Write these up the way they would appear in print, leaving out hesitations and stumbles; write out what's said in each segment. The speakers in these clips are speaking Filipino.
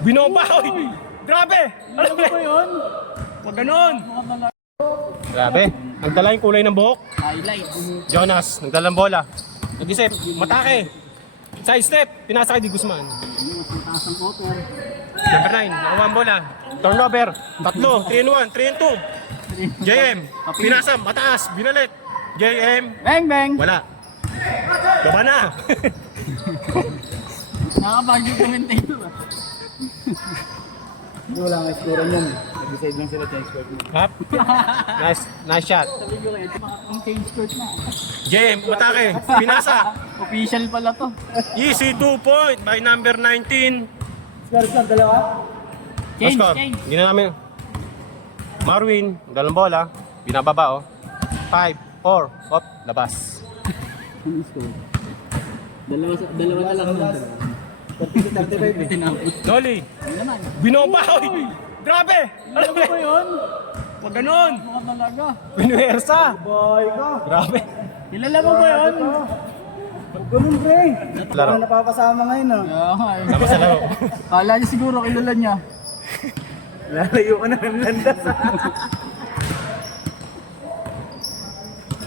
Binomba! Oy! Grabe! Ano ba yun? Huwag ganun! Grabe. Nagdala yung kulay ng buhok. Highlight. Jonas, nagdala ng bola. Nag-isip, matake. Side step, pinasa kay Di Guzman. Taas ang offer. Number 9, nakuha ang bola. Turnover, tatlo, 3-1, 3-2. JM, pinasa, mataas, binalik. JM, Bang bang! wala. Baba na. Nakabagyo commentator ah. Wala nga score niyan. Nag-decide lang sila change court mo. Hop. Nice shot. Sabi ko kayo, ang change court na. JM, matake, pinasa. Official pala to. Easy 2 point by number 19. Score dalawa? Change, Oscar, change. hindi na namin. Marwin, dalang bola. Binababa oh. 5, 4, op, labas. Ano score? Dalawa na lang naman. 35 tinapos. Noli, Ano naman? binomba! Oy! Grabe! Ano ba yun? Huwag ganun! Mga talaga. Pinuwersa! Boy ka. Grabe! Kilala mo ba yun? Ganun pre. Laro. Parang napapasama ngayon ah. Sama sa laro. Kala niya siguro kilala niya. Lalayo ka na ng landas.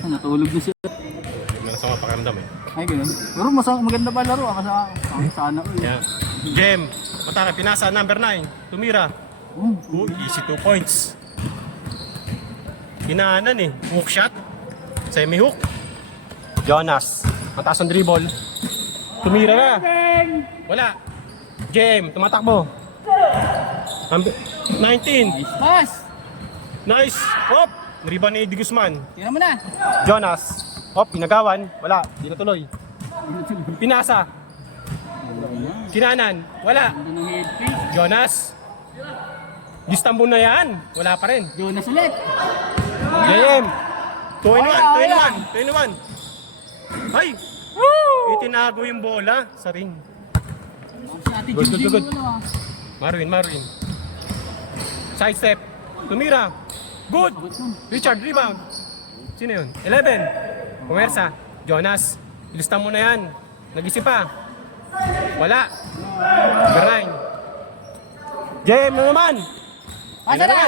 Natulog na siya. May nasama pakiramdam eh. Ay ganun. Pero maganda pa laro ah. Sana ulit. Yeah. Jem, matake, pinasa, number 9. Tumira. Easy 2 points. Hinaanan eh. Hook shot. Semi-hook. Jonas, mataas ang dribble. Tumira na. Wala. Jem, tumatakbo. 19. Nice pass! Nice. Hop. Nariban ni Di Guzman. Tira mo na. Jonas. Hop, pinagawan. Wala. Di natuloy. Pinasa. Kinanan. Wala. Ganda ng head fake. Jonas. Istanbul na yan. Wala pa rin. Jonas ulit. JM. 2 in 1. 2 in Wala. 1. 2 in 1. Ay. Itinago yung bola sa ring. Si Ate Good, Gigi good, good. mo ano ah. Marvin. Side step. Tumira. Good. Richard, rebound. Sino yun? 11. Pumersa. Jonas. Ilistan mo na yan. Nag-isip pa. Wala. Number 9. JM na naman. Asa na?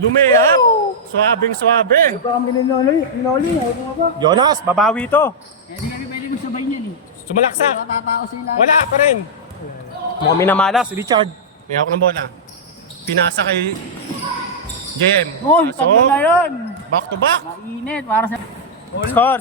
Lumiyap. Swabing swabe. Baka minoli. Ayaw mo ba? Jonas, babawi ito. Hindi kami pwede magsabay niyan eh. Sumalaksak. Tatao sila. Wala pa rin. Mukhang minamalas. Richard. May hawak ng bola. Pinasa kay JM. Uy, tatlo na yun. Back to back. Mainit para sa... Score.